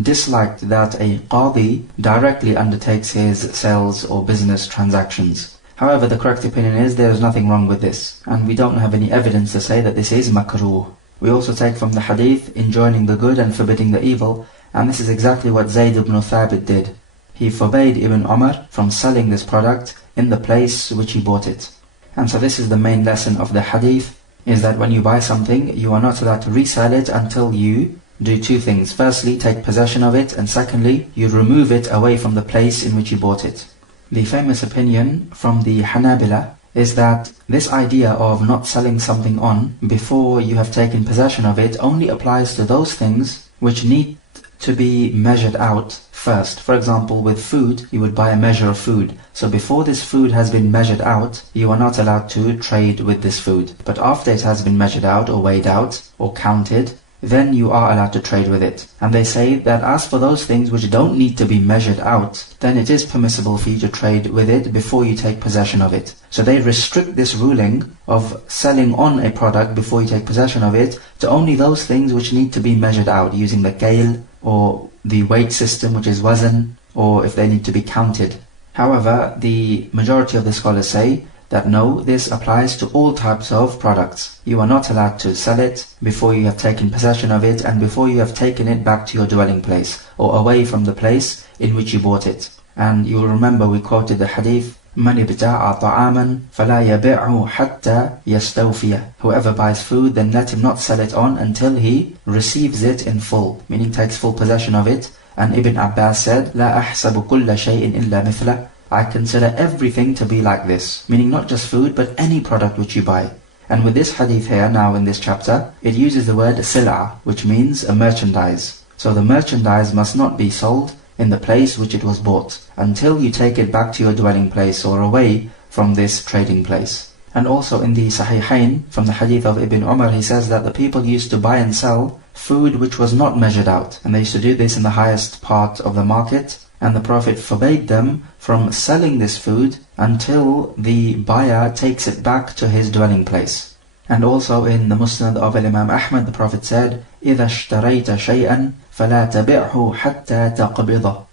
disliked that a qadi directly undertakes his sales or business transactions. However, the correct opinion is there is nothing wrong with this, and we don't have any evidence to say that this is makruh. We also take from the hadith enjoining the good and forbidding the evil, and this is exactly what Zayd ibn Thabit did. He forbade Ibn Umar from selling this product in the place which he bought it. And so this is the main lesson of the hadith, is that when you buy something, you are not allowed to resell it until you do two things. Firstly, take possession of it, and secondly, you remove it away from the place in which you bought it. The famous opinion from the Hanabila is that this idea of not selling something on before you have taken possession of it only applies to those things which need to be measured out first. For example, with food, you would buy a measure of food. So before this food has been measured out, you are not allowed to trade with this food. But after it has been measured out or weighed out or counted, then you are allowed to trade with it. And they say that as for those things which don't need to be measured out, then it is permissible for you to trade with it before you take possession of it. So they restrict this ruling of selling on a product before you take possession of it to only those things which need to be measured out using the kale or the weight system, which is wazn, or if they need to be counted. However, the majority of the scholars say that no, this applies to all types of products. You are not allowed to sell it before you have taken possession of it and before you have taken it back to your dwelling place or away from the place in which you bought it. And you will remember we quoted the hadith, مَنِ ابْتَاعَ طَعَامًا فَلَا يَبِعْهُ حَتَّى يَسْتَوْفِيَهُ. Whoever buys food, then let him not sell it on until he receives it in full, meaning takes full possession of it. And Ibn Abbas said, لَا أَحْسَبُ كُلَّ شَيْءٍ إِلَّا مِثْلَهُ. I consider everything to be like this, meaning not just food, but any product which you buy. And with this hadith here, now in this chapter, it uses the word sil'ah, which means a merchandise. So the merchandise must not be sold in the place which it was bought, until you take it back to your dwelling place or away from this trading place. And also in the Sahihain, from the hadith of Ibn Umar, he says that the people used to buy and sell food which was not measured out. And they used to do this in the highest part of the market. And the Prophet forbade them from selling this food until the buyer takes it back to his dwelling place. And also in the Musnad of Imam Ahmad, the Prophet said, إِذَا اشْتَرَيْتَ شَيْئًا فَلَا تَبِعْهُ حَتَّى تَقْبِضَهُ.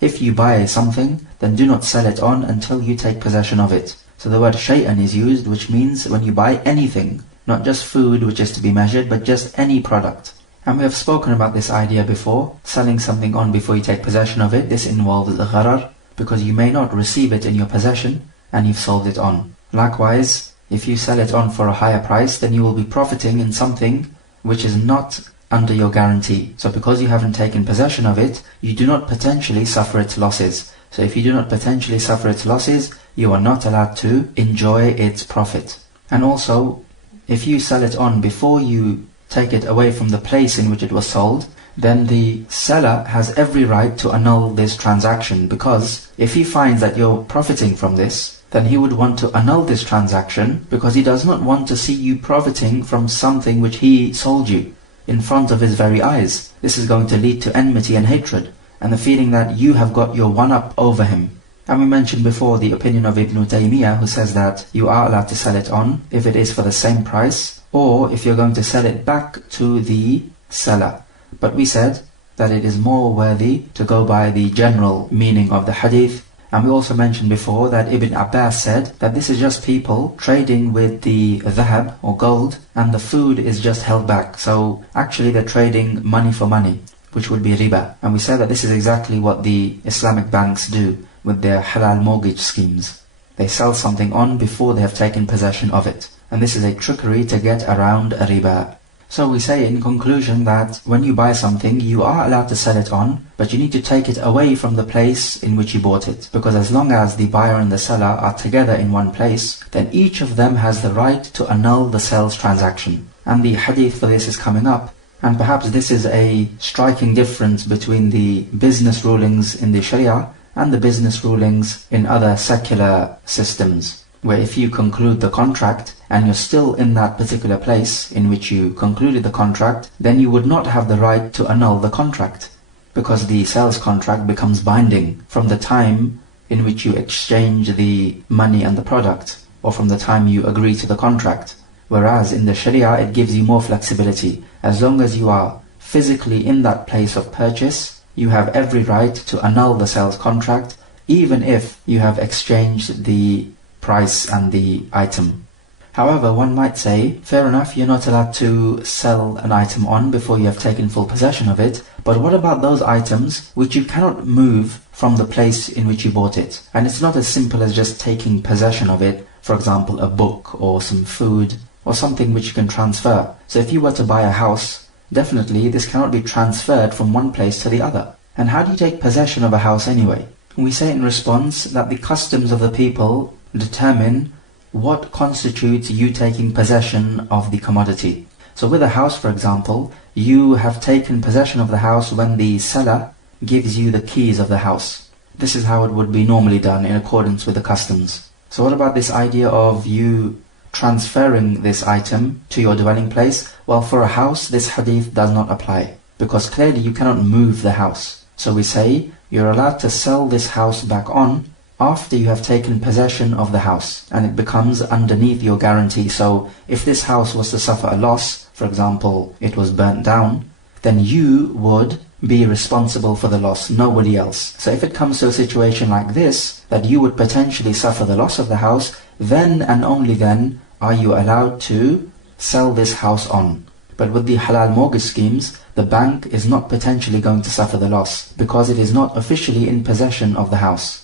If you buy something, then do not sell it on until you take possession of it. So the word shay'an is used, which means when you buy anything, not just food which is to be measured, but just any product. And we have spoken about this idea before, selling something on before you take possession of it. This involves the gharar, because you may not receive it in your possession and you've sold it on. Likewise, if you sell it on for a higher price, then you will be profiting in something which is not under your guarantee. So because you haven't taken possession of it, you do not potentially suffer its losses. So if you do not potentially suffer its losses, you are not allowed to enjoy its profit. And also, if you sell it on before you take it away from the place in which it was sold, then the seller has every right to annul this transaction, because if he finds that you're profiting from this, then he would want to annul this transaction, because he does not want to see you profiting from something which he sold you in front of his very eyes. This is going to lead to enmity and hatred, and the feeling that you have got your one-up over him. And we mentioned before the opinion of Ibn Taymiyyah, who says that you are allowed to sell it on if it is for the same price, or if you're going to sell it back to the seller. But we said that it is more worthy to go by the general meaning of the hadith. And we also mentioned before that Ibn Abbas said that this is just people trading with the dhahab or gold, and the food is just held back. So actually they're trading money for money, which would be riba. And we said that this is exactly what the Islamic banks do with their halal mortgage schemes. They sell something on before they have taken possession of it. And this is a trickery to get around a riba. So we say in conclusion that when you buy something, you are allowed to sell it on, but you need to take it away from the place in which you bought it. Because as long as the buyer and the seller are together in one place, then each of them has the right to annul the sales transaction. And the hadith for this is coming up. And perhaps this is a striking difference between the business rulings in the Sharia and the business rulings in other secular systems, where if you conclude the contract and you're still in that particular place in which you concluded the contract, then you would not have the right to annul the contract, because the sales contract becomes binding from the time in which you exchange the money and the product, or from the time you agree to the contract. Whereas in the Sharia it gives you more flexibility. As long as you are physically in that place of purchase, you have every right to annul the sales contract, even if you have exchanged the price and the item. However, one might say, fair enough, you're not allowed to sell an item on before you have taken full possession of it, but what about those items which you cannot move from the place in which you bought it? And it's not as simple as just taking possession of it, for example, a book or some food or something which you can transfer. So if you were to buy a house, definitely this cannot be transferred from one place to the other. And how do you take possession of a house anyway? We say in response that the customs of the people determine what constitutes you taking possession of the commodity. So with a house, for example, you have taken possession of the house when the seller gives you the keys of the house. This is how it would be normally done in accordance with the customs. So what about this idea of you transferring this item to your dwelling place. Well, for a house, this hadith does not apply, because clearly you cannot move the house. So we say you're allowed to sell this house back on after you have taken possession of the house, and it becomes underneath your guarantee. So if this house was to suffer a loss, for example, it was burnt down, then you would be responsible for the loss, nobody else. So if it comes to a situation like this, that you would potentially suffer the loss of the house, then and only then are you allowed to sell this house on. But with the halal mortgage schemes, the bank is not potentially going to suffer the loss, because it is not officially in possession of the house.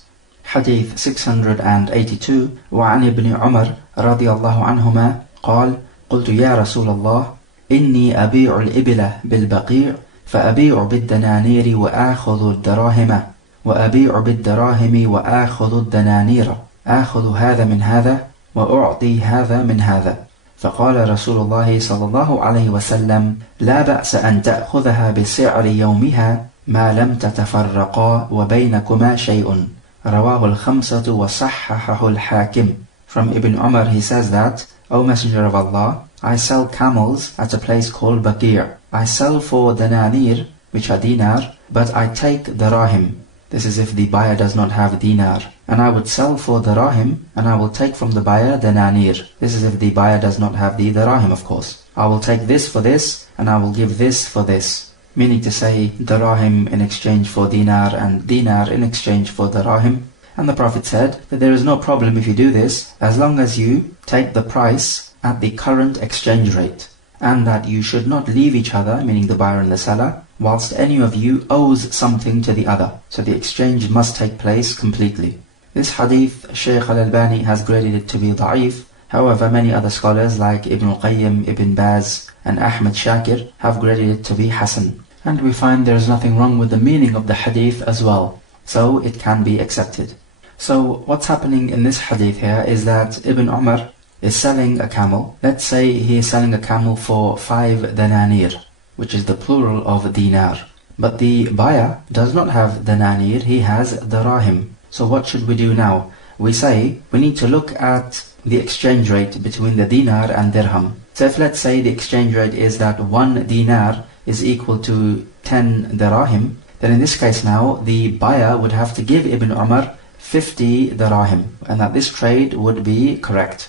Hadith 682. وعن ابن عمر رضي الله عنهما قال قلت يا رسول الله إني أبيع الإبل بالبقيع فأبيع بالدنانير وآخذ الدراهم وأبيع بالدراهم وآخذ الدنانير آخذ هذا من هذا وأعطي هذا من هذا. فقال رسول الله صلى الله عليه وسلم لا بأس أن تأخذها بسعر يومها ما لم تتفرقا وبينكما شيء. رواه الخمسة وصححه الحاكم. From Ibn Umar, he says that, O Messenger of Allah, I sell camels at a place called Baqir. I sell for dananir, which are dinar, but I take dirham. This is if the buyer does not have dinar. And I would sell for dirham, and I will take from the buyer dananir. This is if the buyer does not have the dirham, of course. I will take this for this, and I will give this for this. Meaning to say, dirham in exchange for dinar, and dinar in exchange for dirham. And the Prophet said that there is no problem if you do this, as long as you take the price at the current exchange rate, and that you should not leave each other, meaning the buyer and the seller, whilst any of you owes something to the other. So the exchange must take place completely. This hadith, Shaykh al-Albani has graded it to be da'if. However, many other scholars like Ibn al-Qayyim, Ibn Baz, and Ahmad Shakir have graded it to be Hasan. And we find there is nothing wrong with the meaning of the hadith as well, so it can be accepted. So what's happening in this hadith here is that Ibn Umar is selling a camel. Let's say he is selling a camel for 5 dananir, which is the plural of dinar. But the buyer does not have dananir, he has dirham. So what should we do now? We say we need to look at the exchange rate between the dinar and dirham. So if let's say the exchange rate is that 1 dinar is equal to 10 dirham, then in this case now the buyer would have to give Ibn Umar 50 dirham, and that this trade would be correct,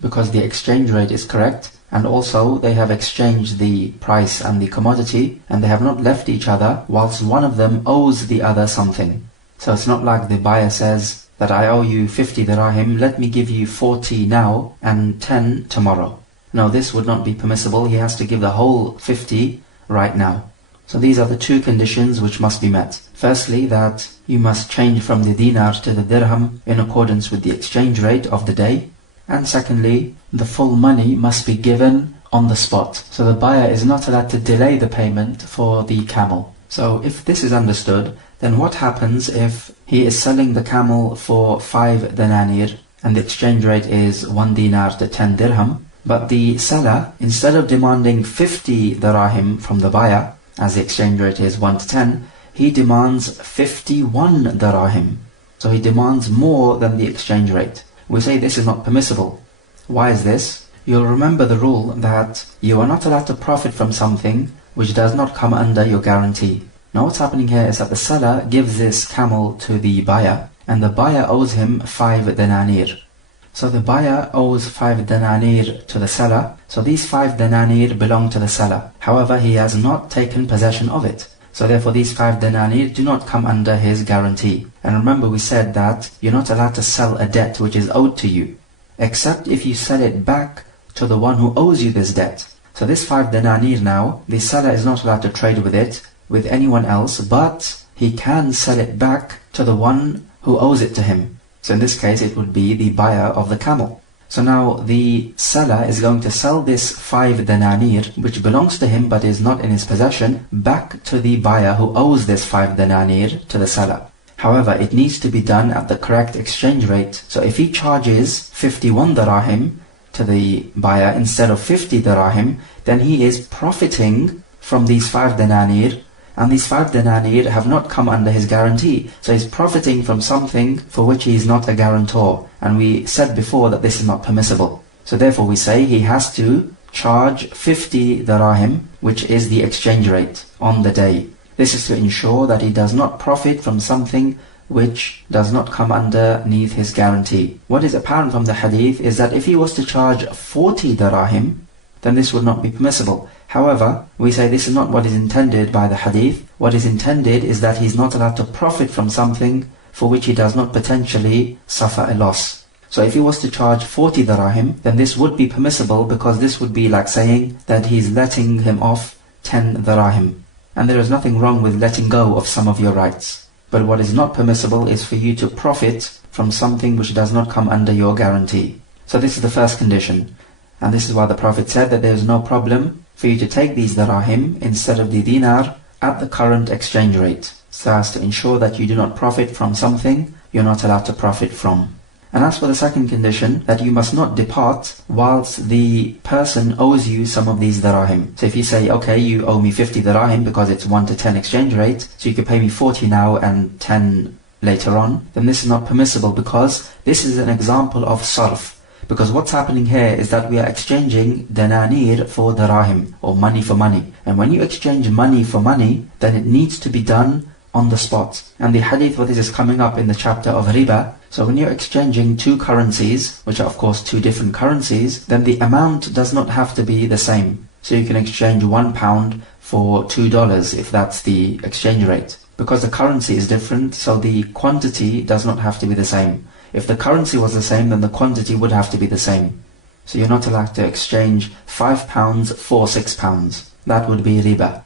because the exchange rate is correct, and also they have exchanged the price and the commodity, and they have not left each other whilst one of them owes the other something. So it's not like the buyer says that I owe you 50 dirham, let me give you 40 now and 10 tomorrow. No, this would not be permissible. He has to give the whole 50 right now. So these are the two conditions which must be met. Firstly, that you must change from the dinar to the dirham in accordance with the exchange rate of the day. And secondly, the full money must be given on the spot. So the buyer is not allowed to delay the payment for the camel. So if this is understood, then what happens if he is selling the camel for 5 dananir and the exchange rate is 1 dinar to 10 dirham, but the seller, instead of demanding 50 dirham from the buyer, as the exchange rate is 1 to 10, he demands 51 dirham. So he demands more than the exchange rate. We say this is not permissible. Why is this? You'll remember the rule that you are not allowed to profit from something which does not come under your guarantee. Now what's happening here is that the seller gives this camel to the buyer, and the buyer owes him 5 dananir. So the buyer owes 5 dananir to the seller, so these 5 dananir belong to the seller. However, he has not taken possession of it. So therefore these 5 dananir do not come under his guarantee. And remember we said that you're not allowed to sell a debt which is owed to you, except if you sell it back to the one who owes you this debt. So this 5 dananir now, the seller is not allowed to trade with it with anyone else, but he can sell it back to the one who owes it to him. So in this case it would be the buyer of the camel. So now the seller is going to sell this 5 dananir, which belongs to him but is not in his possession, back to the buyer who owes this 5 dananir to the seller. However, it needs to be done at the correct exchange rate. So if he charges 51 dirham to the buyer instead of 50 dirham, then he is profiting from these 5 dananir, and these 5 dananir have not come under his guarantee. So he's profiting from something for which he is not a guarantor. And we said before that this is not permissible. So therefore we say he has to charge 50 dirham, which is the exchange rate on the day. This is to ensure that he does not profit from something which does not come underneath his guarantee. What is apparent from the hadith is that if he was to charge 40 dirham, then this would not be permissible. However, we say this is not what is intended by the hadith. What is intended is that he's not allowed to profit from something for which he does not potentially suffer a loss. So if he was to charge 40 dirham, then this would be permissible, because this would be like saying that he's letting him off 10 dirham. And there is nothing wrong with letting go of some of your rights. But what is not permissible is for you to profit from something which does not come under your guarantee. So this is the first condition. And this is why the Prophet said that there is no problem for you to take these dirham instead of the dinar at the current exchange rate, so as to ensure that you do not profit from something you're not allowed to profit from. And as for the second condition, that you must not depart whilst the person owes you some of these dirham. So if you say, okay, you owe me 50 dirham because it's 1 to 10 exchange rate, so you could pay me 40 now and 10 later on, then this is not permissible, because this is an example of sarf. Because what's happening here is that we are exchanging dananir for dirham, or money for money. And when you exchange money for money, then it needs to be done on the spot. And the hadith for this is coming up in the chapter of riba. So when you're exchanging two currencies, which are of course two different currencies, then the amount does not have to be the same. So you can exchange £1 for $2 if that's the exchange rate. Because the currency is different, so the quantity does not have to be the same. If the currency was the same, then the quantity would have to be the same. So you're not allowed to exchange £5 for £6. That would be riba.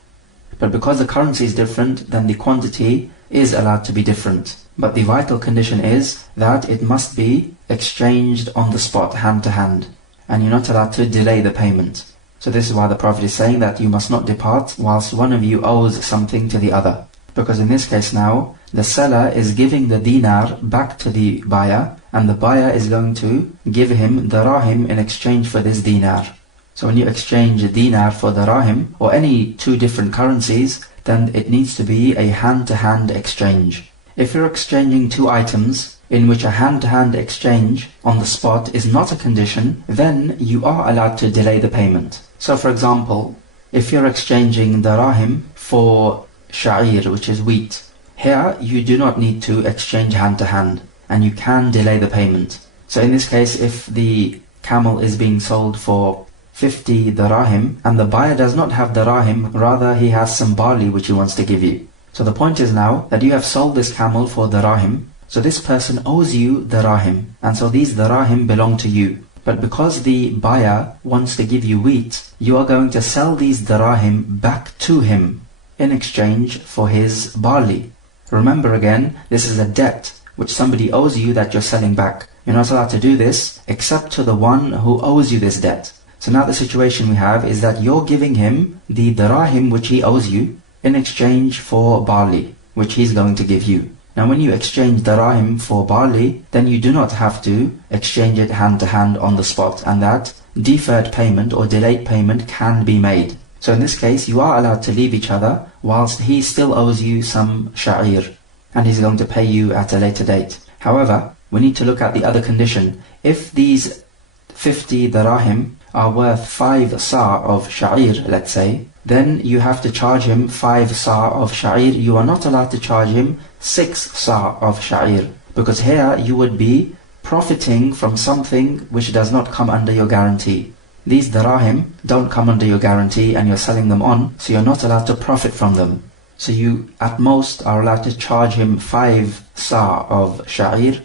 But because the currency is different, then the quantity is allowed to be different. But the vital condition is that it must be exchanged on the spot, hand to hand. And you're not allowed to delay the payment. So this is why the Prophet is saying that you must not depart whilst one of you owes something to the other. Because in this case now, the seller is giving the dinar back to the buyer, and the buyer is going to give him dirham in exchange for this dinar. So when you exchange a dinar for dirham, or any two different currencies, then it needs to be a hand-to-hand exchange. If you're exchanging two items in which a hand-to-hand exchange on the spot is not a condition, then you are allowed to delay the payment. So for example, if you're exchanging dirham for sha'ir, which is wheat, here you do not need to exchange hand-to-hand, and you can delay the payment. So in this case, if the camel is being sold for 50 dirham, and the buyer does not have dirham, rather he has some barley which he wants to give you. So the point is now that you have sold this camel for dirham, so this person owes you dirham, and so these dirham belong to you. But because the buyer wants to give you wheat, you are going to sell these dirham back to him in exchange for his barley. Remember again, this is a debt which somebody owes you that you're selling back. You're not allowed to do this except to the one who owes you this debt. So now the situation we have is that you're giving him the dirham which he owes you in exchange for barley, which he's going to give you. Now when you exchange dirham for barley, then you do not have to exchange it hand to hand on the spot, and that deferred payment or delayed payment can be made. So in this case, you are allowed to leave each other whilst he still owes you some sha'ir, and he's going to pay you at a later date. However, we need to look at the other condition. If these 50 dirham are worth 5 sa' of sha'ir, let's say, then you have to charge him 5 sa' of sha'ir. You are not allowed to charge him 6 sa' of sha'ir, because here you would be profiting from something which does not come under your guarantee. These dirham don't come under your guarantee and you're selling them on, so you're not allowed to profit from them. So you at most are allowed to charge him 5 sa' of sha'ir,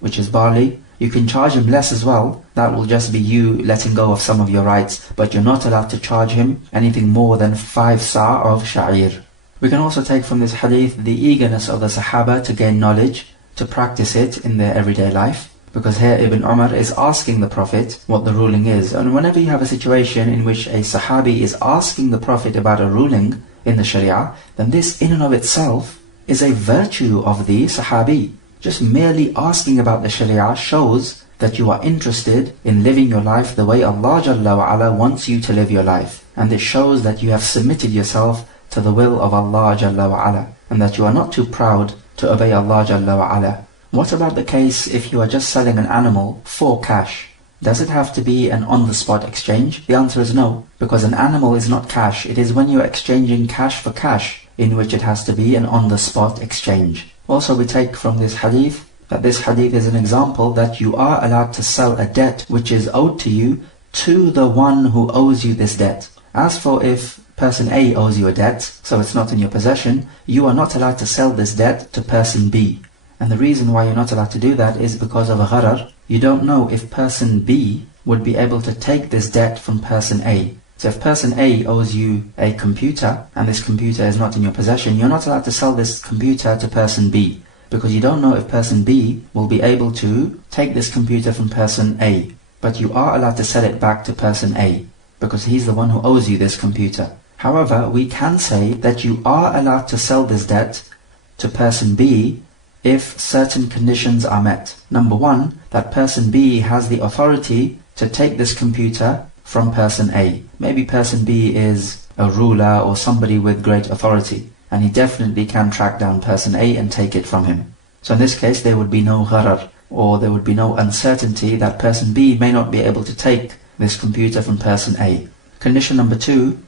which is barley. You can charge him less as well, that will just be you letting go of some of your rights, but you're not allowed to charge him anything more than 5 sa' of sha'ir. We can also take from this hadith the eagerness of the Sahaba to gain knowledge, to practice it in their everyday life. Because here Ibn Umar is asking the Prophet what the ruling is. And whenever you have a situation in which a Sahabi is asking the Prophet about a ruling in the Sharia, then this in and of itself is a virtue of the Sahabi. Just merely asking about the Sharia shows that you are interested in living your life the way Allah Jalla wa Ala wants you to live your life. And it shows that you have submitted yourself to the will of Allah Jalla wa Ala, and that you are not too proud to obey Allah Jalla wa Ala. What about the case if you are just selling an animal for cash? Does it have to be an on-the-spot exchange? The answer is no, because an animal is not cash. It is when you're exchanging cash for cash in which it has to be an on-the-spot exchange. Also, we take from this hadith that this hadith is an example that you are allowed to sell a debt which is owed to you to the one who owes you this debt. As for if person A owes you a debt, so it's not in your possession, you are not allowed to sell this debt to person B. And the reason why you're not allowed to do that is because of a gharar. You don't know if person B would be able to take this debt from person A. So if person A owes you a computer, and this computer is not in your possession, you're not allowed to sell this computer to person B, because you don't know if person B will be able to take this computer from person A. But you are allowed to sell it back to person A, because he's the one who owes you this computer. However, we can say that you are allowed to sell this debt to person B if certain conditions are met. Number one, that person B has the authority to take this computer from person A. Maybe person B is a ruler or somebody with great authority, and he definitely can track down person A and take it from him. So in this case, there would be no gharar, or there would be no uncertainty that person B may not be able to take this computer from person A. Condition number two,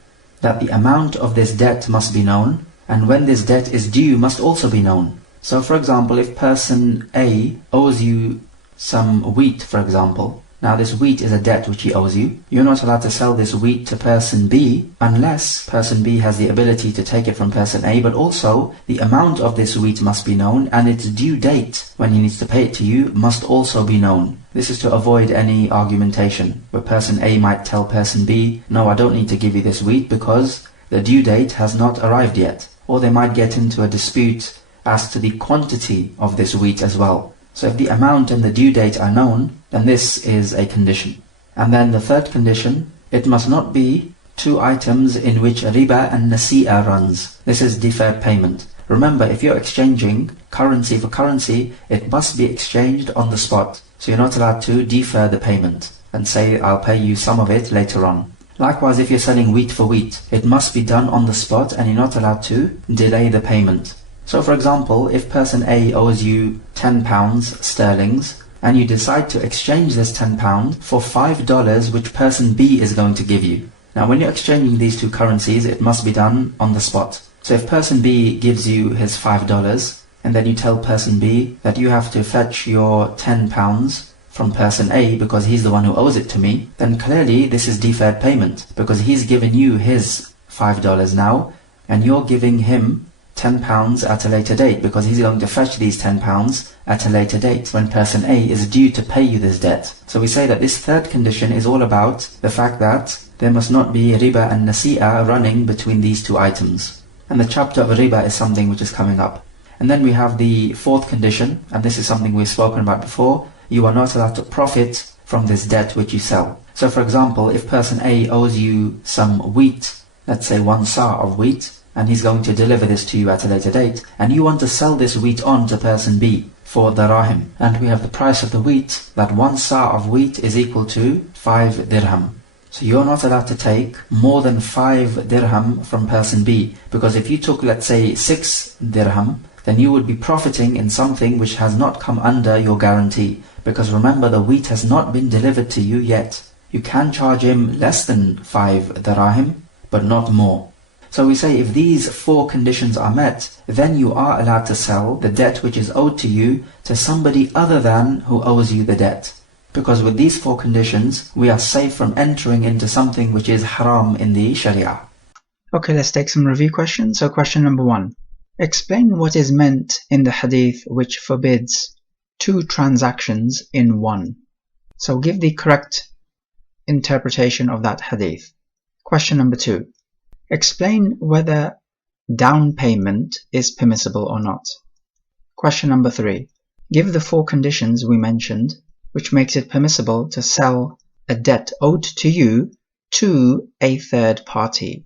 that the amount of this debt must be known, and when this debt is due must also be known. So for example, if person A owes you some wheat, for example, now this wheat is a debt which he owes you, you're not allowed to sell this wheat to person B unless person B has the ability to take it from person A, but also the amount of this wheat must be known, and its due date when he needs to pay it to you must also be known. This is to avoid any argumentation where person A might tell person B, no, I don't need to give you this wheat because the due date has not arrived yet. Or they might get into a dispute as to the quantity of this wheat as well. So if the amount and the due date are known, then this is a condition. And then the third condition, it must not be two items in which riba and nasee'ah runs. This is deferred payment. Remember, if you're exchanging currency for currency, it must be exchanged on the spot. So you're not allowed to defer the payment and say, I'll pay you some of it later on. Likewise, if you're selling wheat for wheat, it must be done on the spot and you're not allowed to delay the payment. So for example, if person A owes you £10 sterlings, and you decide to exchange this £10 for $5 which person B is going to give you. Now when you're exchanging these two currencies, it must be done on the spot. So if person B gives you his $5, and then you tell person B that you have to fetch your £10 from person A because he's the one who owes it to me, then clearly this is deferred payment, because he's given you his $5 now, and you're giving him £10 at a later date, because he's going to fetch these £10 at a later date when person A is due to pay you this debt. So we say that this third condition is all about the fact that there must not be riba and nasee'ah running between these two items. And the chapter of riba is something which is coming up. And then we have the fourth condition, and this is something we've spoken about before. You are not allowed to profit from this debt which you sell. So for example, if person A owes you some wheat, let's say 1 sa of wheat, and he's going to deliver this to you at a later date, and you want to sell this wheat on to person B for Dirham, and we have the price of the wheat, that 1 sa of wheat is equal to 5 dirham. So you're not allowed to take more than 5 dirham from person B, because if you took, let's say, 6 dirham, then you would be profiting in something which has not come under your guarantee, because remember, the wheat has not been delivered to you yet. You can charge him less than 5 dirham, but not more. So we say if these 4 conditions are met, then you are allowed to sell the debt which is owed to you to somebody other than who owes you the debt. Because with these 4 conditions, we are safe from entering into something which is haram in the Sharia. Okay, let's take some review questions. So question number 1. Explain what is meant in the hadith which forbids 2 transactions in one. So give the correct interpretation of that hadith. Question number 2. Explain whether down payment is permissible or not. Question number 3. Give the 4 conditions we mentioned which makes it permissible to sell a debt owed to you to a third party.